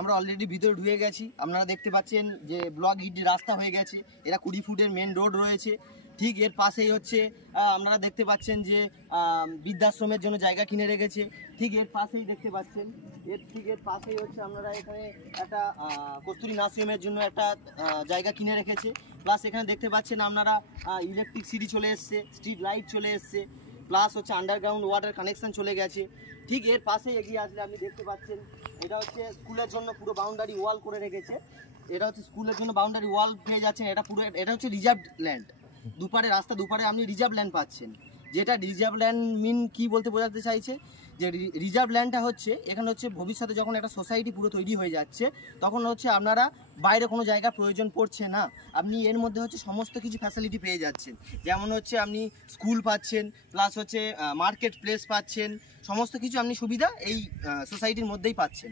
আমরা অলরেডি ভিতরে ঢুকে গেছি। আপনারা দেখতে পাচ্ছেন যে ব্লক ইট রাস্তা হয়ে গেছে, এরা 20 ফুটের মেন রোড রয়েছে। ঠিক এর পাশেই হচ্ছে আপনারা দেখতে পাচ্ছেন যে বৃদ্ধাশ্রমের জন্য জায়গা কিনে রেখেছে। ঠিক এর পাশেই দেখতে পাচ্ছেন, এর পাশেই হচ্ছে আপনারা এখানে একটা কস্তুরী নার্সিংহোমের জন্য একটা জায়গা কিনে রেখেছে। প্লাস এখানে দেখতে পাচ্ছেন আপনারা ইলেকট্রিক সিটি চলে এসছে, স্ট্রিট লাইট চলে এসছে, প্লাস হচ্ছে আন্ডারগ্রাউন্ড ওয়াটার কানেকশন চলে গেছে। ঠিক এর পাশেই এগিয়ে আসলে আপনি দেখতে পাচ্ছেন এটা হচ্ছে স্কুলের জন্য পুরো বাউন্ডারি ওয়াল করে রেখেছে। এটা হচ্ছে স্কুলের জন্য বাউন্ডারি ওয়াল পেয়ে যাচ্ছেন। এটা হচ্ছে রিজার্ভ ল্যান্ড। দুপারে আপনি রিজার্ভ ল্যান্ড পাচ্ছেন। যেটা রিজার্ভ ল্যান্ড মিন কি বলতে বোঝাতে চাইছে যে রিজার্ভ ল্যান্ডটা হচ্ছে এখানে হচ্ছে ভবিষ্যতে যখন একটা সোসাইটি পুরো তৈরি হয়ে যাচ্ছে তখন হচ্ছে আপনারা বাইরে কোনো জায়গা প্রয়োজন পড়ছে না, আপনি এর মধ্যে হচ্ছে সমস্ত কিছু ফ্যাসিলিটি পেয়ে যাচ্ছেন। যেমন হচ্ছে আপনি স্কুল পাচ্ছেন, প্লাস হচ্ছে মার্কেট প্লেস পাচ্ছেন, সমস্ত কিছু আপনি সুবিধা এই সোসাইটির মধ্যেই পাচ্ছেন।